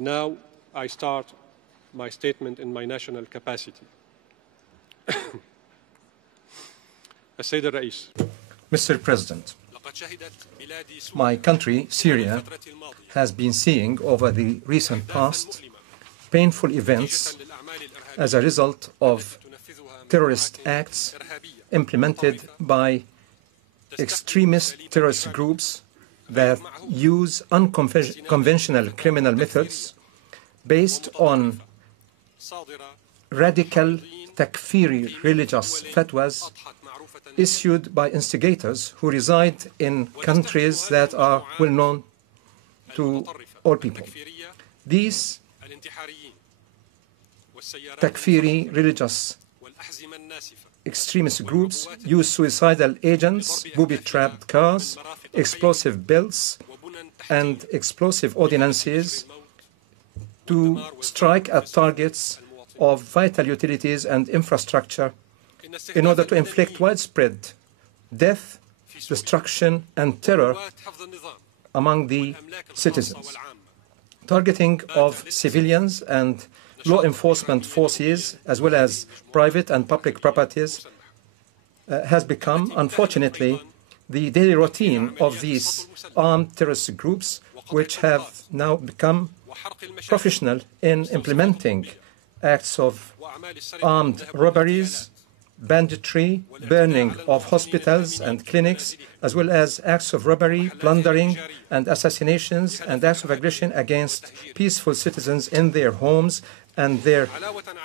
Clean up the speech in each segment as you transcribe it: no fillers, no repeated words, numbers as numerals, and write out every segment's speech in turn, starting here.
Now I start my statement in my national capacity. السيد الرئيس. Mr. President, my country, Syria, has been seeing over the recent past painful events as a result of terrorist acts implemented by extremist terrorist groups that use unconventional criminal methods based on radical takfiri religious fatwas issued by instigators who reside in countries that are well known to all people. These takfiri religious extremist groups use suicidal agents, booby-trapped cars, explosive belts, and explosive ordinances to strike at targets of vital utilities and infrastructure in order to inflict widespread death, destruction, and terror among the citizens. Targeting of civilians and law enforcement forces, as well as private and public properties, has become, unfortunately, the daily routine of these armed terrorist groups, which have now become professional in implementing acts of armed robberies, banditry, burning of hospitals and clinics, as well as acts of robbery, plundering, and assassinations, and acts of aggression against peaceful citizens in their homes and their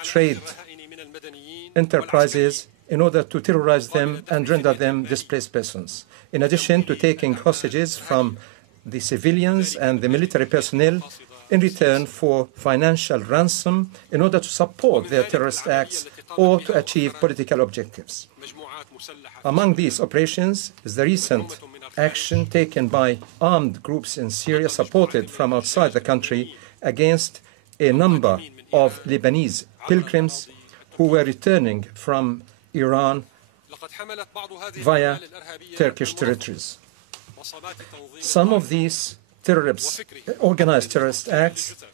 trade enterprises in order to terrorize them and render them displaced persons. In addition to taking hostages from the civilians and the military personnel in return for financial ransom in order to support their terrorist acts or to achieve political objectives. Among these operations is the recent action taken by armed groups in Syria supported from outside the country against a number of Lebanese pilgrims who were returning from Iran via Turkish territories. Some of these organized terrorist acts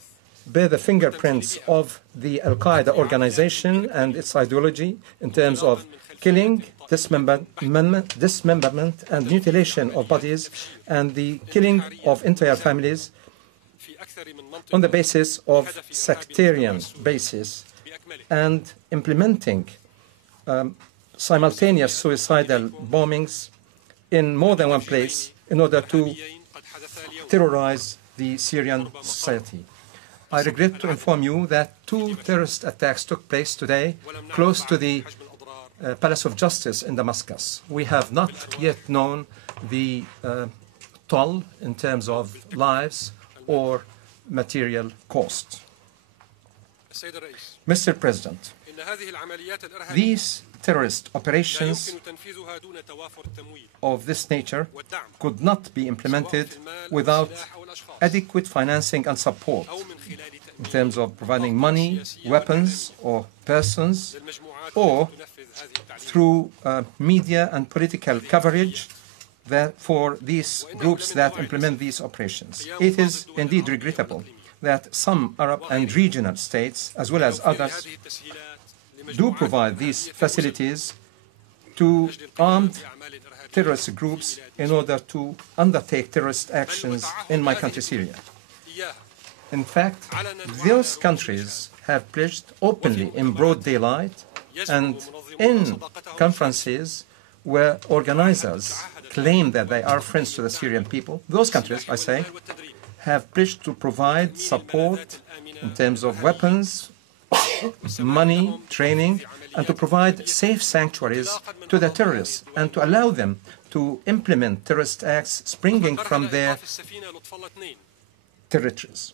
bear the fingerprints of the Al-Qaeda organization and its ideology in terms of killing, dismemberment, and mutilation of bodies, and the killing of entire families on the basis of sectarian basis, and implementing simultaneous suicidal bombings in more than one place in order to terrorize the Syrian society. I regret to inform you that 2 terrorist attacks took place today close to the Palace of Justice in Damascus. We have not yet known the toll in terms of lives or material cost. Mr. President, these terrorist operations of this nature could not be implemented without adequate financing and support in terms of providing money, weapons, or persons, or through media and political coverage for these groups that implement these operations. It is indeed regrettable that some Arab and regional states, as well as others, do provide these facilities to armed terrorist groups in order to undertake terrorist actions in my country, Syria. In fact, those countries have pledged openly in broad daylight and in conferences where organizers claim that they are friends to the Syrian people. Those countries, I say, have pledged to provide support in terms of weapons, money, training, and to provide safe sanctuaries to the terrorists and to allow them to implement terrorist acts springing from their territories.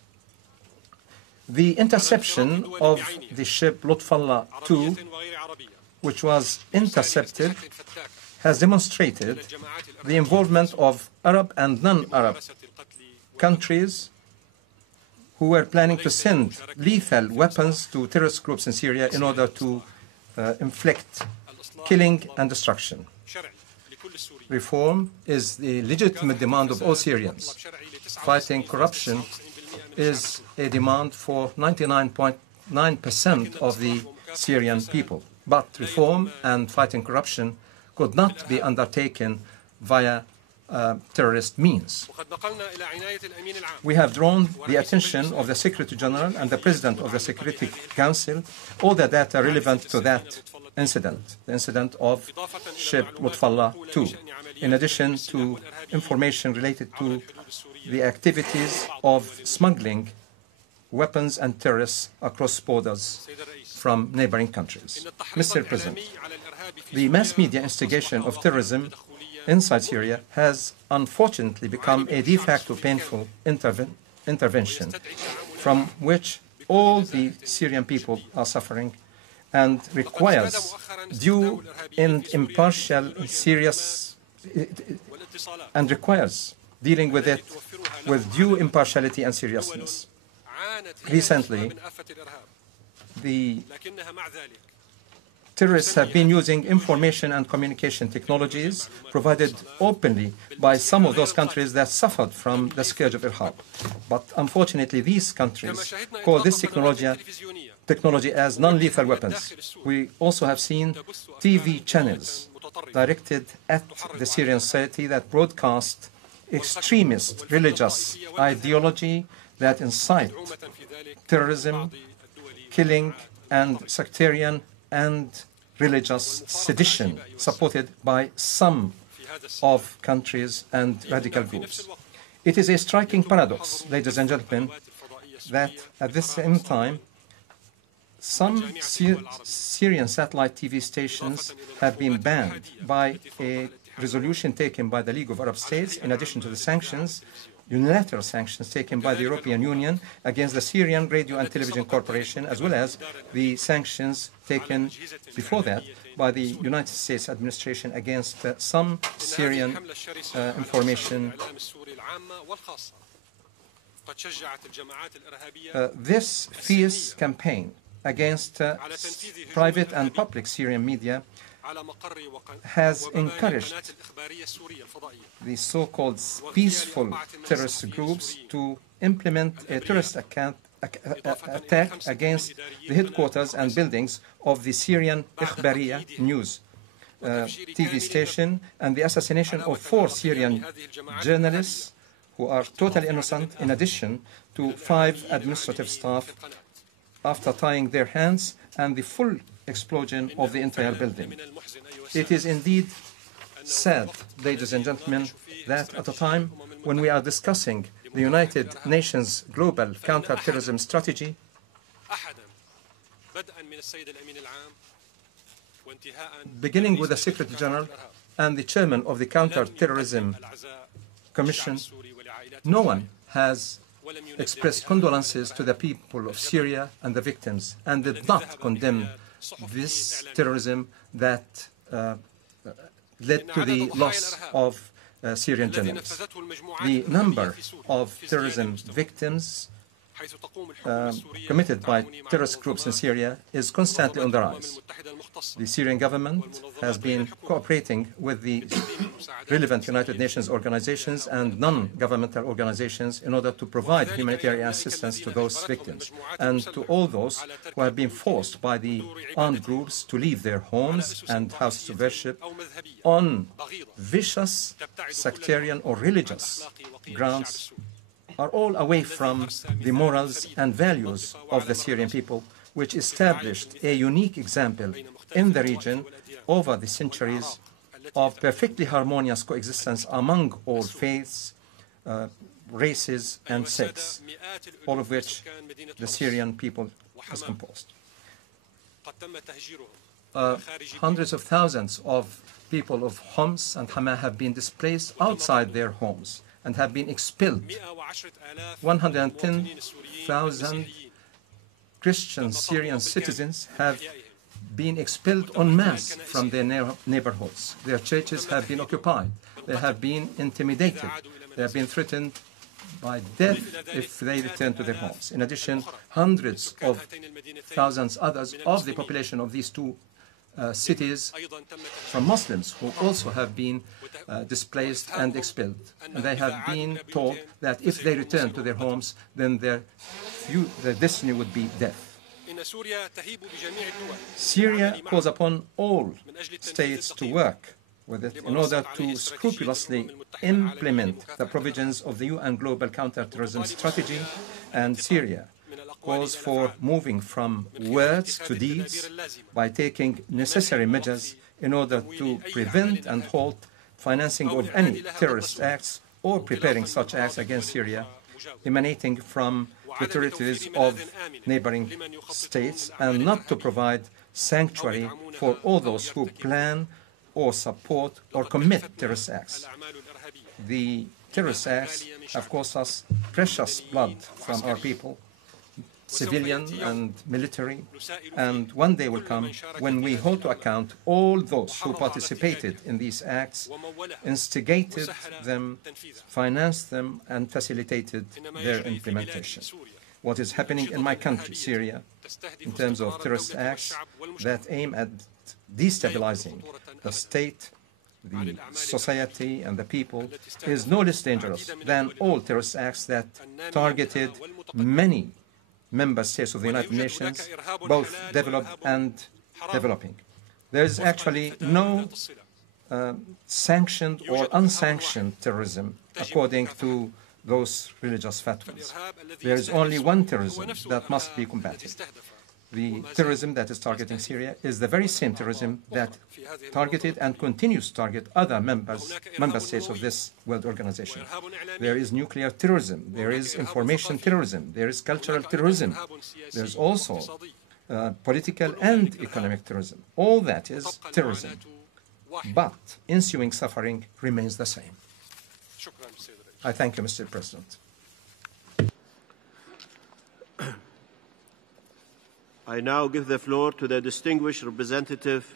The interception of the ship Lutfallah II, which was intercepted, has demonstrated the involvement of Arab and non-Arab countries who were planning to send lethal weapons to terrorist groups in Syria in order to inflict killing and destruction. Reform is the legitimate demand of all Syrians. Fighting corruption is a demand for 99.9% of the Syrian people. But reform and fighting corruption could not be undertaken via terrorist means. We have drawn the attention of the Secretary General and the President of the Security Council, all the data relevant to that incident, the incident of ship Mutfalla II, in addition to information related to the activities of smuggling weapons and terrorists across borders from neighboring countries. Mr. President, the mass media instigation of terrorism inside Syria has unfortunately become a de facto painful intervention from which all the Syrian people are suffering and requires due and impartial and requires dealing with it with due impartiality and seriousness. Recently, the terrorists have been using information and communication technologies provided openly by some of those countries that suffered from the scourge of Irhab. But unfortunately, these countries call this technology as non-lethal weapons. We also have seen TV channels directed at the Syrian society that broadcast extremist religious ideology that incite terrorism, killing, and sectarian and religious sedition, supported by some of countries and radical groups. It is a striking paradox, ladies and gentlemen, that at the same time, some Syrian satellite TV stations have been banned by a resolution taken by the League of Arab States, in addition to the sanctions, unilateral sanctions taken by the European Union against the Syrian Radio and Television Corporation, as well as the sanctions taken before that by the United States administration against some Syrian information. This fierce campaign against private and public Syrian media has encouraged the so-called peaceful terrorist groups to implement a terrorist attack against the headquarters and buildings of the Syrian Ikhbariya news TV station, and the assassination of 4 Syrian journalists who are totally innocent, in addition to 5 administrative staff, after tying their hands, and the full explosion of the entire building. It is indeed sad, ladies and gentlemen, that at a time when we are discussing the United Nations Global Counterterrorism Strategy, beginning with the Secretary General and the Chairman of the Counterterrorism Commission, no one has expressed condolences to the people of Syria and the victims, and did not condemn this terrorism that led to the loss of Syrian journalists. The number of terrorism victims committed by terrorist groups in Syria is constantly on the rise. The Syrian government has been cooperating with the relevant United Nations organizations and non-governmental organizations in order to provide humanitarian assistance to those victims and to all those who have been forced by the armed groups to leave their homes and houses of worship on vicious sectarian or religious grounds, are all away from the morals and values of the Syrian people, which established a unique example in the region over the centuries of perfectly harmonious coexistence among all faiths, races, and sects, all of which the Syrian people is composed. Hundreds of thousands of people of Homs and Hama have been displaced outside their homes and have been expelled. 110,000 Christian Syrian citizens have been expelled en masse from their neighborhoods. Their churches have been occupied. They have been intimidated. They have been threatened by death if they return to their homes. In addition, hundreds of thousands others of the population of these two cities from Muslims who also have been displaced and expelled. And they have been told that if they return to their homes, then their destiny would be death. Syria calls upon all states to work with it in order to scrupulously implement the provisions of the UN Global Counterterrorism Strategy, and Syria calls for moving from words to deeds by taking necessary measures in order to prevent and halt financing of any terrorist acts or preparing such acts against Syria emanating from the territories of neighboring states, and not to provide sanctuary for all those who plan or support or commit terrorist acts. The terrorist acts have cost us precious blood from our people, civilian and military, and one day will come when we hold to account all those who participated in these acts, instigated them, financed them, and facilitated their implementation. What is happening in my country, Syria, in terms of terrorist acts that aim at destabilizing the state, the society, and the people, is no less dangerous than all terrorist acts that targeted many member states of the United Nations, both developed and developing. There is actually no sanctioned or unsanctioned terrorism according to those religious fatwas. There is only one terrorism that must be combated. The terrorism that is targeting Syria is the very same terrorism that targeted and continues to target other member states of this world organization. There is nuclear terrorism, there is information terrorism, there is cultural terrorism, there is also political and economic terrorism. All that is terrorism. But ensuing suffering remains the same. I thank you, Mr. President. I now give the floor to the distinguished representative